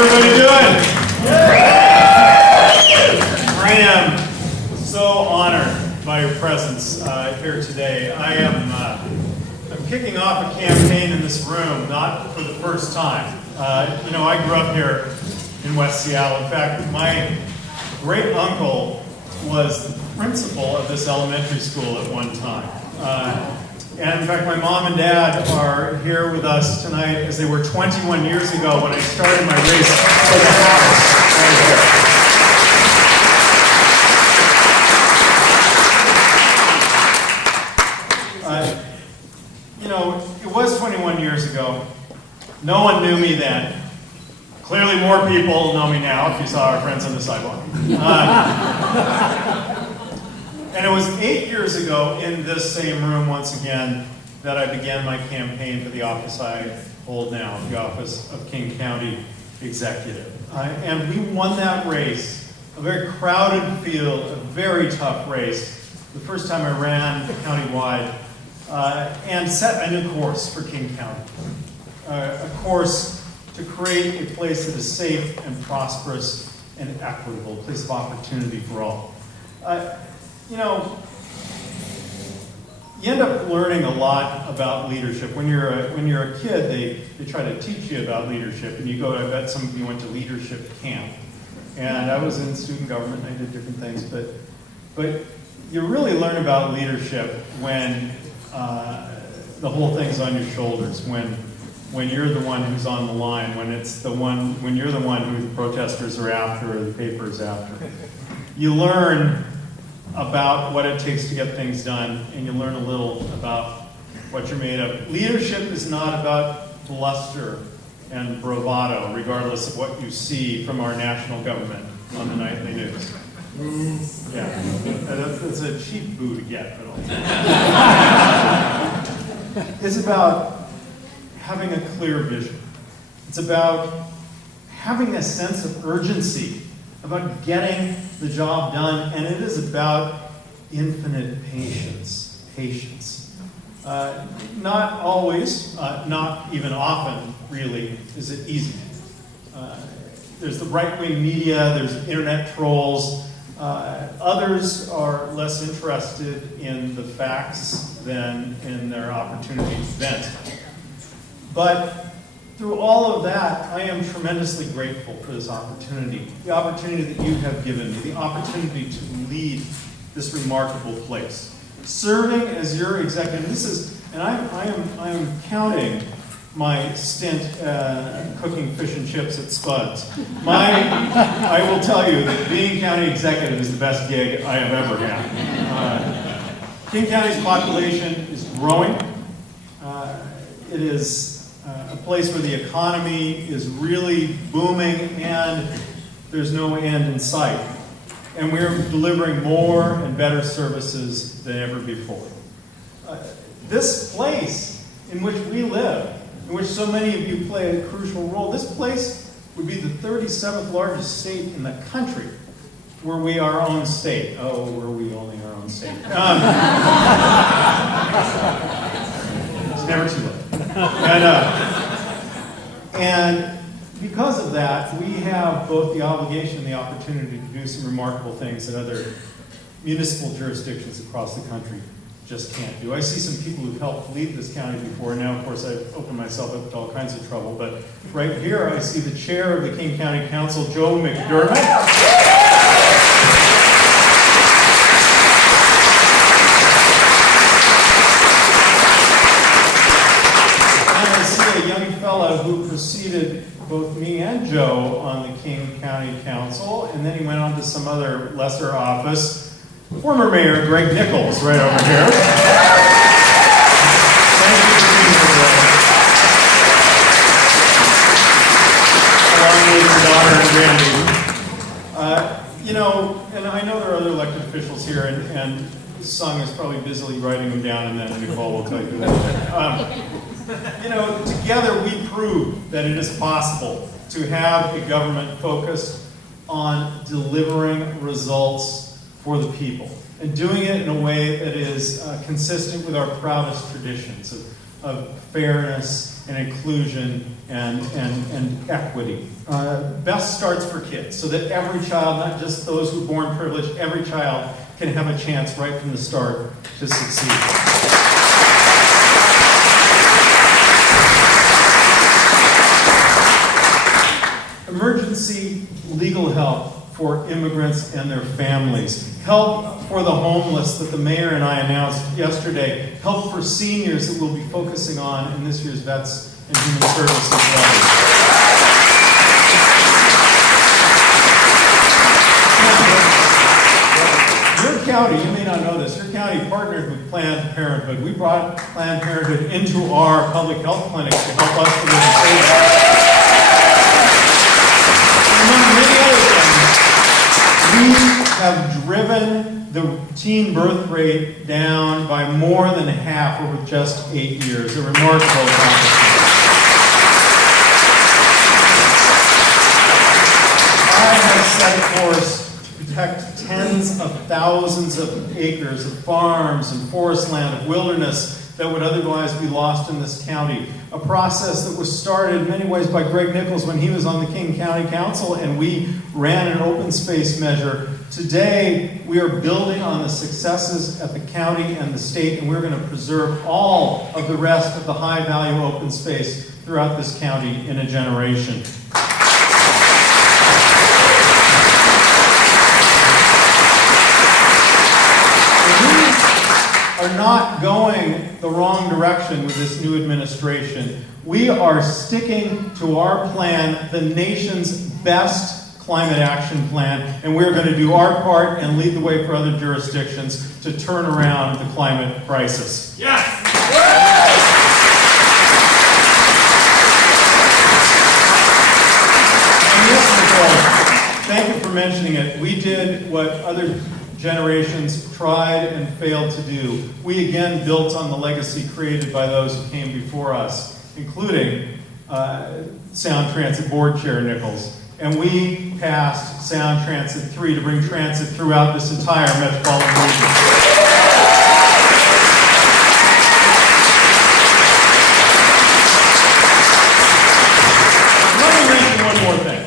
everybody doing? I am so honored by your presence here today. I'm kicking off a campaign in this room, not for the first time. I grew up here in West Seattle. In fact, my great uncle was the principal of this elementary school at one time. And in fact, my mom and dad are here with us tonight as they were 21 years ago when I started my race for the house right here. It was 21 years ago. No one knew me then. Clearly more people know me now, if you saw our friends on the sidewalk. And it was 8 years ago in this same room, once again, that I began my campaign for the office I hold now, the office of King County Executive. And we won that race, a very crowded field, a very tough race. The first time I ran countywide, and set a new course for King County. A course to create a place that is safe and prosperous and equitable, a place of opportunity for all. You end up learning a lot about leadership. When you're a kid, they try to teach you about leadership, and you go. I bet some of you went to leadership camp, and I was in student government. And I did different things, but you really learn about leadership when the whole thing's on your shoulders. When you're the one who's on the line, when you're the one who the protesters are after or the paper's after. You learn about what it takes to get things done, and you learn a little about what you're made of. Leadership is not about bluster and bravado, regardless of what you see from our national government on the nightly news. Yeah, that's a cheap boo to get, but it's about having a clear vision. It's about having a sense of urgency, about getting the job done, and it is about infinite patience. Not always, not even often, really, is it easy. There's the right-wing media, there's internet trolls. Others are less interested in the facts than in their opportunity to vent. But through all of that, I am tremendously grateful for this opportunity, the opportunity that you have given me, the opportunity to lead this remarkable place. Serving as your executive, I am counting my stint cooking fish and chips at Spud's. I will tell you that being county executive is the best gig I have ever had. King County's population is growing. It is a place where the economy is really booming and there's no end in sight. And we're delivering more and better services than ever before. This place in which we live, in which so many of you play a crucial role, this place would be the 37th largest state in the country were we our own state. Oh, were we only our own state? It's never too late. And because of that, we have both the obligation and the opportunity to do some remarkable things that other municipal jurisdictions across the country just can't do. I see some people who've helped lead this county before. Now, of course, I've opened myself up to all kinds of trouble. But right here, I see the chair of the King County Council, Joe McDermott. Who preceded both me and Joe on the King County Council, and then he went on to some other lesser office. Former Mayor Greg Nichols, right over here. Thank you for being here, Greg. Along with your daughter and Randy. And I know there are other elected officials here, and Sung is probably busily writing them down, and then Nicole will tell you that. Together we prove that it is possible to have a government focused on delivering results for the people and doing it in a way that is consistent with our proudest traditions of fairness and inclusion and equity. Best starts for kids, so that every child, not just those who are born privileged, every child can have a chance right from the start to succeed. Emergency legal help for immigrants and their families. Help for the homeless that the mayor and I announced yesterday. Help for seniors that we'll be focusing on in this year's Vets and Human Services Levy. Your county, you may not know this, your county partnered with Planned Parenthood. We brought Planned Parenthood into our public health clinics to help us with the among many other things, we have driven the teen birth rate down by more than half over just 8 years. A remarkable accomplishment. I have set a course to protect tens of thousands of acres of farms and forest land, of wilderness that would otherwise be lost in this county. A process that was started in many ways by Greg Nichols when he was on the King County Council, and we ran an open space measure. Today, we are building on the successes at the county and the state, and we're going to preserve all of the rest of the high-value open space throughout this county in a generation. Are not going the wrong direction with this new administration. We are sticking to our plan, the nation's best climate action plan, and we're going to do our part and lead the way for other jurisdictions to turn around the climate crisis. Yes! And yes, Nicole, thank you for mentioning it. We did what other generations tried and failed to do. We again built on the legacy created by those who came before us, including Sound Transit Board Chair Nichols. And we passed Sound Transit 3 to bring transit throughout this entire metropolitan region. Let me mention one more thing.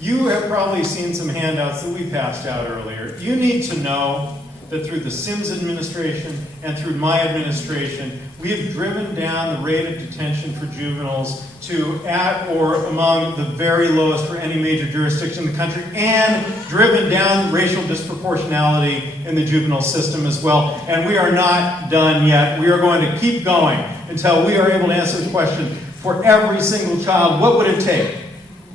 You have probably seen some handouts that we passed out earlier. You need to know that through the Sims administration and through my administration, we have driven down the rate of detention for juveniles to at or among the very lowest for any major jurisdiction in the country, and driven down racial disproportionality in the juvenile system as well. And we are not done yet. We are going to keep going until we are able to answer the question, for every single child, what would it take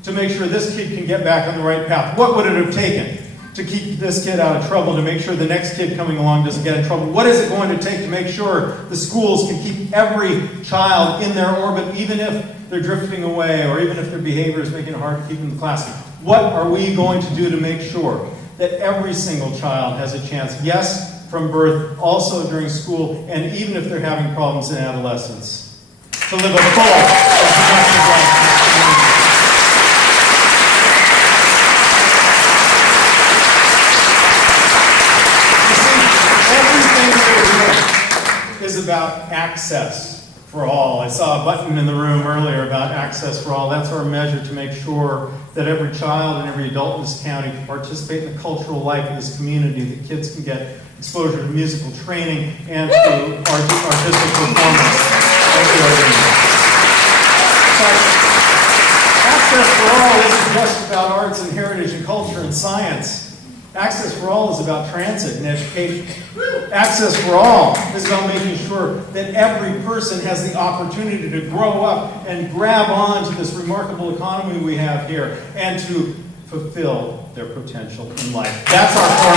to make sure this kid can get back on the right path? What would it have taken to keep this kid out of trouble, to make sure the next kid coming along doesn't get in trouble? What is it going to take to make sure the schools can keep every child in their orbit, even if they're drifting away or even if their behavior is making it hard to keep in the classroom? What are we going to do to make sure that every single child has a chance, yes, from birth, also during school, and even if they're having problems in adolescence, to live a full and productive life? Is about access for all. I saw a button in the room earlier about access for all. That's our measure to make sure that every child and every adult in this county can participate in the cultural life of this community, that kids can get exposure to musical training and to artistic performance. But access for all isn't just about arts and heritage and culture and science. Access for all is about transit and education. Access for all is about making sure that every person has the opportunity to grow up and grab on to this remarkable economy we have here and to fulfill their potential in life. That's our core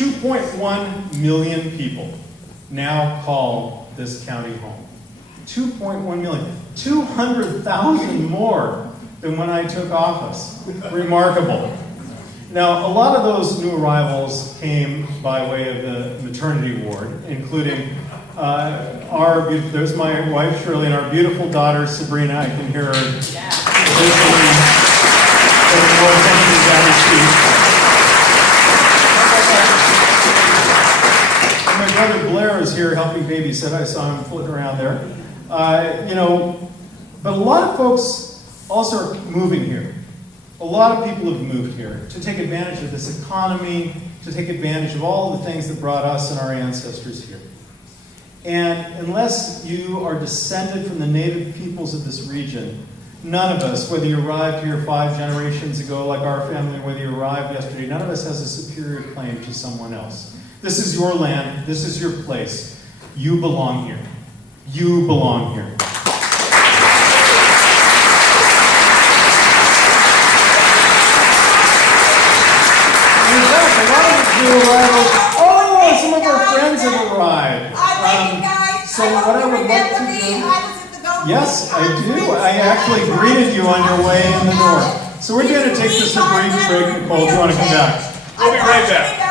mission. 2.1 million people now call this county home. 2.1 million. 200,000 more than when I took office. Remarkable. Now, a lot of those new arrivals came by way of the maternity ward, including there's my wife Shirley and our beautiful daughter Sabrina. I can hear her visually more attention to that issue. My brother Blair is here helping babysit. I saw him flitting around there. But a lot of folks also are moving here. A lot of people have moved here to take advantage of this economy, to take advantage of all the things that brought us and our ancestors here. And unless you are descended from the native peoples of this region, none of us, whether you arrived here 5 generations ago like our family, whether you arrived yesterday, none of us has a superior claim to someone else. This is your land. This is your place. You belong here. You belong here. Oh, some of our friends have arrived. So what I would like to do... Yes, I do. I actually greeted you on your way in the north. So we're going to take this a brief break. Nicole, do you want to come back? We'll be right back.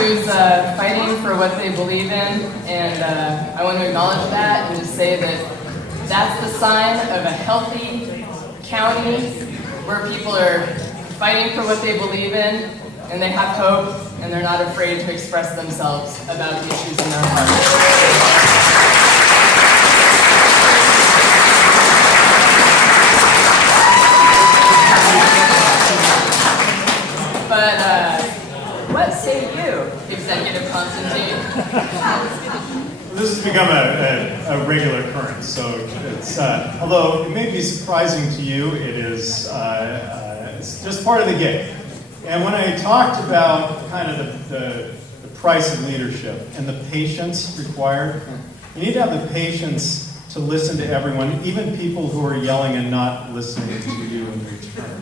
Who's fighting for what they believe in, and I want to acknowledge that and just say that that's the sign of a healthy county where people are fighting for what they believe in, and they have hope, and they're not afraid to express themselves about the issues in their heart. But what say you, Executive Constantine? This has become a regular occurrence, so it's, although it may be surprising to you, it is it's just part of the game. And when I talked about kind of the price of leadership and the patience required, you need to have the patience to listen to everyone, even people who are yelling and not listening to you in return.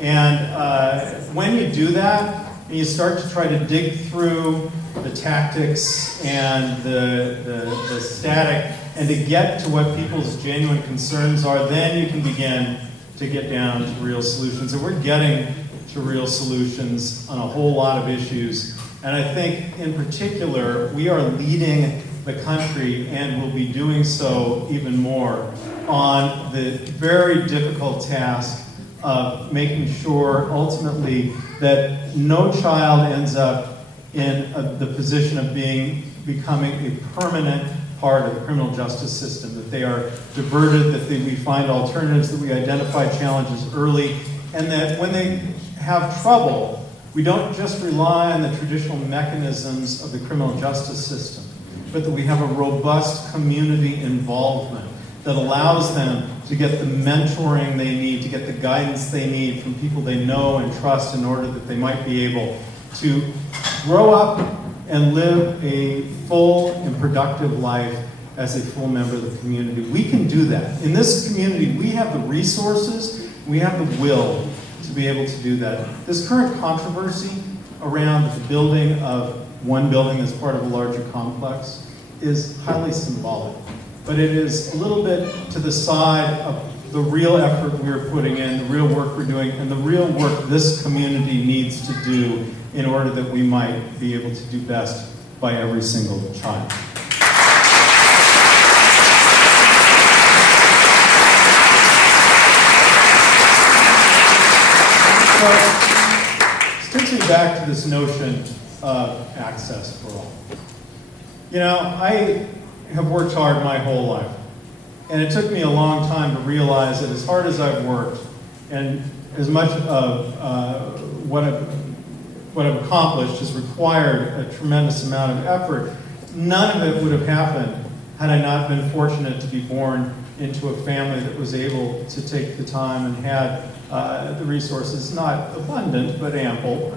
And when you do that, and you start to try to dig through the tactics and the static, and to get to what people's genuine concerns are, then you can begin to get down to real solutions. And we're getting to real solutions on a whole lot of issues. And I think, in particular, we are leading the country, and will be doing so even more, on the very difficult task of making sure, ultimately, that no child ends up in the position of becoming a permanent part of the criminal justice system, that they are diverted, that we find alternatives, that we identify challenges early, and that when they have trouble, we don't just rely on the traditional mechanisms of the criminal justice system, but that we have a robust community involvement that allows them to get the mentoring they need, to get the guidance they need from people they know and trust, in order that they might be able to grow up and live a full and productive life as a full member of the community. We can do that. In this community, we have the resources, we have the will to be able to do that. This current controversy around the building of one building as part of a larger complex is highly symbolic. But it is a little bit to the side of the real effort we're putting in, the real work we're doing, and the real work this community needs to do in order that we might be able to do best by every single child. So, this takes me back to this notion of access for all. You know, I have worked hard my whole life. And it took me a long time to realize that as hard as I've worked, and as much of what I've accomplished has required a tremendous amount of effort, none of it would have happened had I not been fortunate to be born into a family that was able to take the time and had the resources, not abundant, but ample,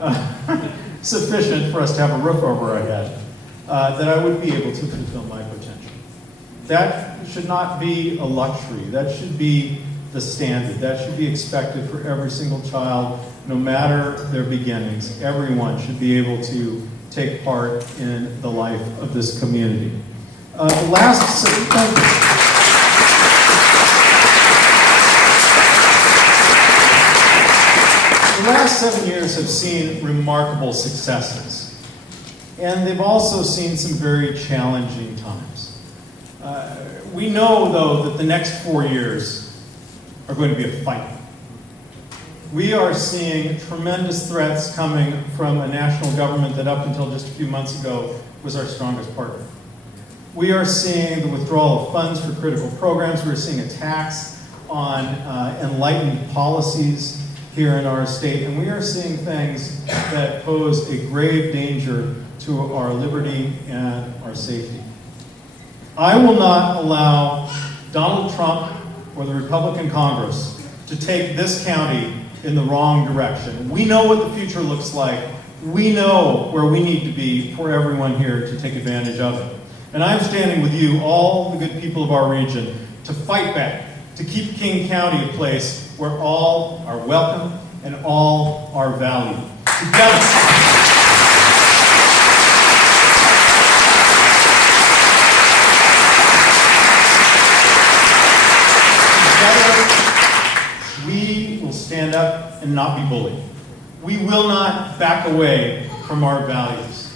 sufficient for us to have a roof over our head, that I would be able to fulfill my potential. That should not be a luxury. That should be the standard. That should be expected for every single child, no matter their beginnings. Everyone should be able to take part in the life of this community. The last 7 years have seen remarkable successes. And they've also seen some very challenging times. We know, though, that the next 4 years are going to be a fight. We are seeing tremendous threats coming from a national government that up until just a few months ago was our strongest partner. We are seeing the withdrawal of funds for critical programs. We're seeing attacks on enlightened policies here in our state. And we are seeing things that pose a grave danger to our liberty and our safety. I will not allow Donald Trump or the Republican Congress to take this county in the wrong direction. We know what the future looks like. We know where we need to be for everyone here to take advantage of it. And I'm standing with you, all the good people of our region, to fight back, to keep King County a place where all are welcome and all are valued. Together. We will stand up and not be bullied. We will not back away from our values.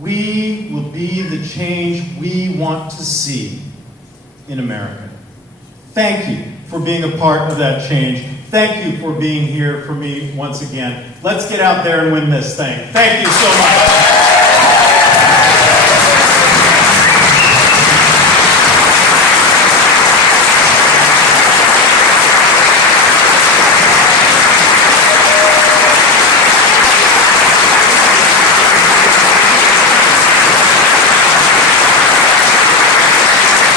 We will be the change we want to see in America. Thank you for being a part of that change. Thank you for being here for me once again. Let's get out there and win this thing. Thank you so much.